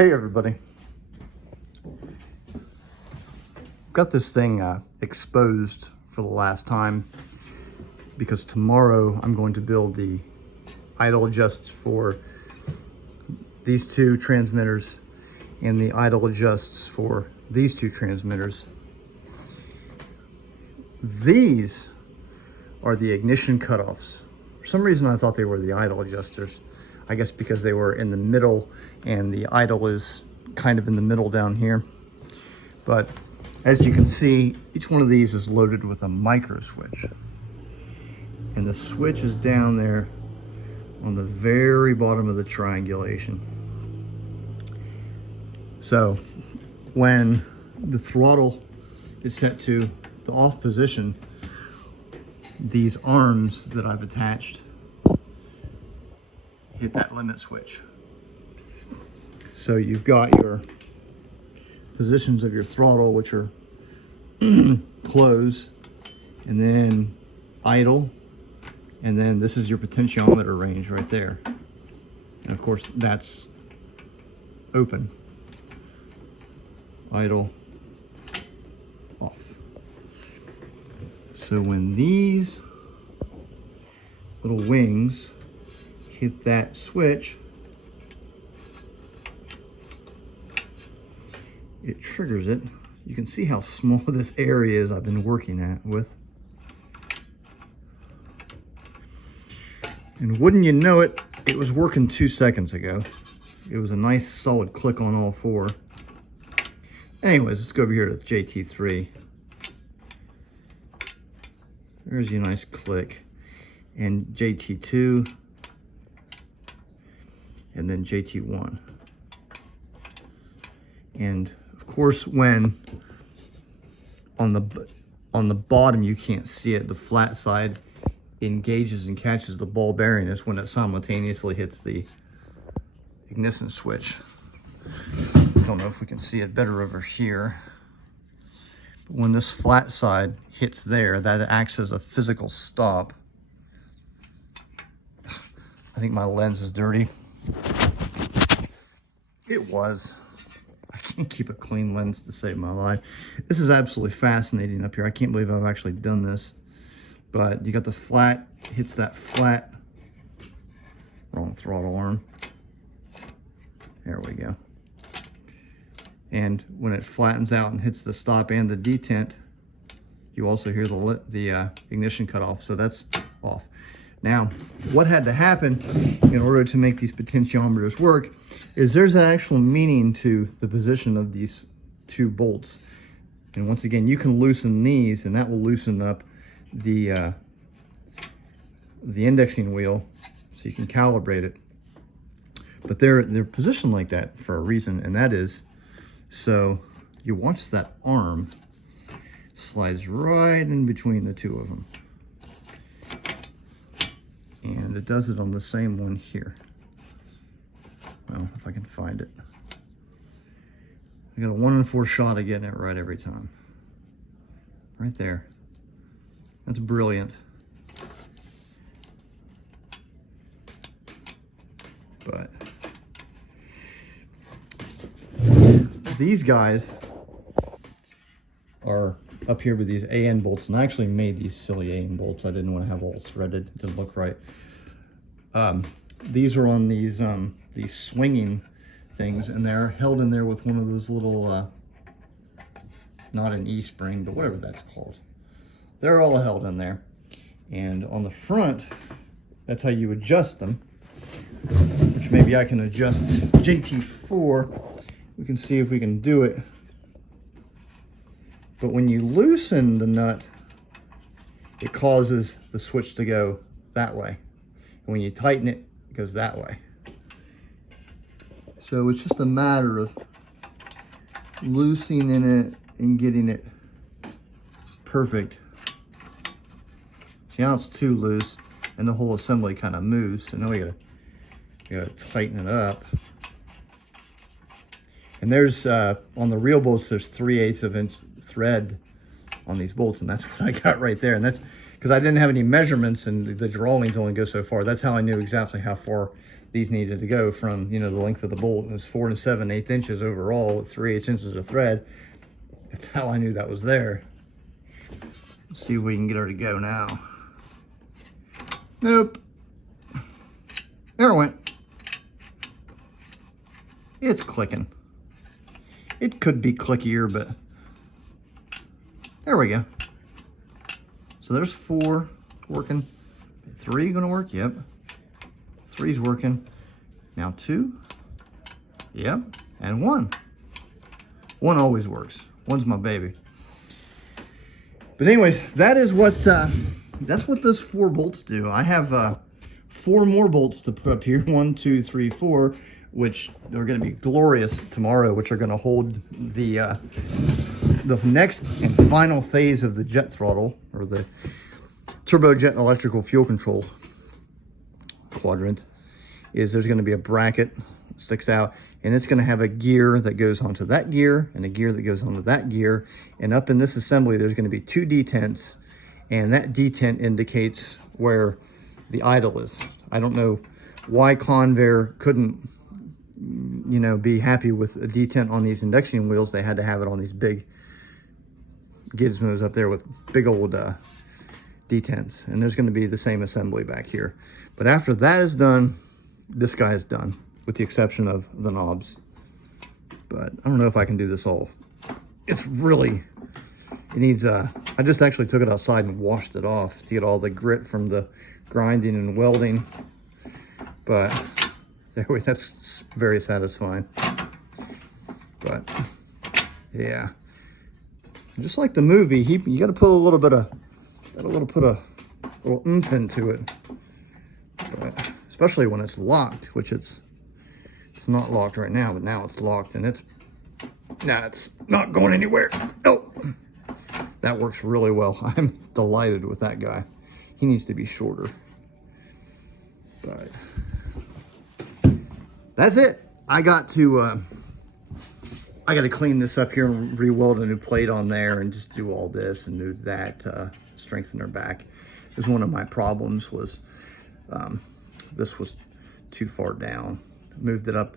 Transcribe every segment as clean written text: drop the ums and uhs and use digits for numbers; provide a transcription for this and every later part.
Hey everybody. Got this thing exposed for the last time because tomorrow I'm going to build the idle adjusts for these two transmitters and the idle adjusts for these two transmitters. These are the ignition cutoffs. For some reason I thought they were the idle adjusters. I guess because they were in the middle and the idle is kind of in the middle down here. But as you can see, each one of these is loaded with a micro switch. And the switch is down there on the very bottom of the triangulation. So when the throttle is set to the off position, these arms that I've attached hit that limit switch. So you've got your positions of your throttle, which are close, and then idle, and then this is your potentiometer range right there. And of course that's open, idle, off. So when these little wings hit that switch, it triggers it. You can see how small this area is I've been working with. And wouldn't you know it, it was working 2 seconds ago. It was a nice solid click on all four. Anyways, let's go over here to JT3. There's your nice click. And JT2. And then JT1. And of course, when on the bottom you can't see it, the flat side engages and catches the ball bearing is when it simultaneously hits the ignition switch. I don't know if we can see it better over here. But when this flat side hits there, that acts as a physical stop. I think my lens is dirty. It was. I can't keep a clean lens to save my life. This is absolutely fascinating up here. I can't believe I've actually done this. But you got the flat, hits that flat, wrong throttle arm. There we go. And when it flattens out and hits the stop and the detent, you also hear the ignition cut off. So that's off. Now, what had to happen in order to make these potentiometers work is there's an actual meaning to the position of these two bolts. And once again, you can loosen these and that will loosen up the indexing wheel so you can calibrate it. But they're positioned like that for a reason, and that is so you watch that arm slides right in between the two of them. And it does it on the same one here. Well, if I can find it. I got a 1 in 4 shot of getting it right every time. Right there. That's brilliant. But these guys are up here with these AN bolts, and I actually made these silly AN bolts. I didn't want to have all threaded. It didn't look right. These are on these swinging things, and they're held in there with one of those little, not an E-spring, but whatever that's called. They're all held in there. And on the front, that's how you adjust them, which maybe I can adjust JT4. We can see if we can do it. But when you loosen the nut, it causes the switch to go that way. And when you tighten it, it goes that way. So it's just a matter of loosening it and getting it perfect. See, now it's too loose and the whole assembly kind of moves. So now we gotta tighten it up. And there's, on the real bolts, there's 3/8 of inch thread on these bolts, and that's what I got right there. And that's because I didn't have any measurements and the drawings only go so far. That's how I knew exactly how far these needed to go from, you know, the length of the bolt. It was 4 7/8 inches overall with 3/8 inches of thread. That's how I knew that was there. Let's see if we can get her to go now. Nope. There it went. It's clicking. It could be clickier, but there we go. So there's 4 working. 3 gonna work? Yep. 3's working. Now 2. Yep. And 1. 1 always works. 1's my baby. But anyways, that is what that's what those 4 bolts do. I have 4 more bolts to put up here. 1, 2, 3, 4, which are going to be glorious tomorrow, which are going to hold the next and final phase of the jet throttle, or the turbojet electrical fuel control quadrant. Is there's going to be a bracket that sticks out, and it's going to have a gear that goes onto that gear and a gear that goes onto that gear. And up in this assembly, there's going to be 2 detents, and that detent indicates where the idle is. I don't know why Convair couldn't, you know, be happy with a detent on these induction wheels. They had to have it on these big gizmos up there with big old detents. And there's going to be the same assembly back here. But after that is done, this guy is done, with the exception of the knobs. But I don't know if I can do this all. It's really, it needs I just actually took it outside and washed it off to get all the grit from the grinding and welding. But anyway, that's very satisfying. But yeah, just like the movie, you got to put a little bit of, put a little oomph into it. But especially when it's locked, which it's not locked right now, but now it's locked, and it's not going anywhere. Oh, that works really well. I'm delighted with that guy. He needs to be shorter. But that's it. I got to clean this up here and re-weld a new plate on there and just do all this and do that, strengthen her back. Because one of my problems was this was too far down. Moved it up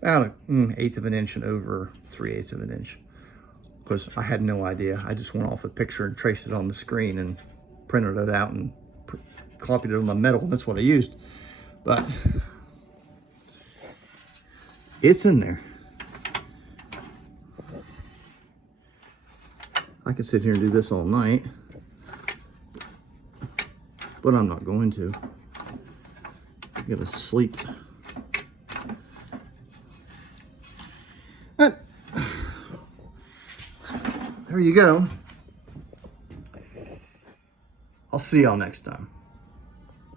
about an 1/8 of an inch and over 3/8 of an inch. Because I had no idea. I just went off a picture and traced it on the screen and printed it out and copied it on the metal. That's what I used. But it's in there. I could sit here and do this all night, but I'm not going to. I gotta sleep. But there you go. I'll see y'all next time.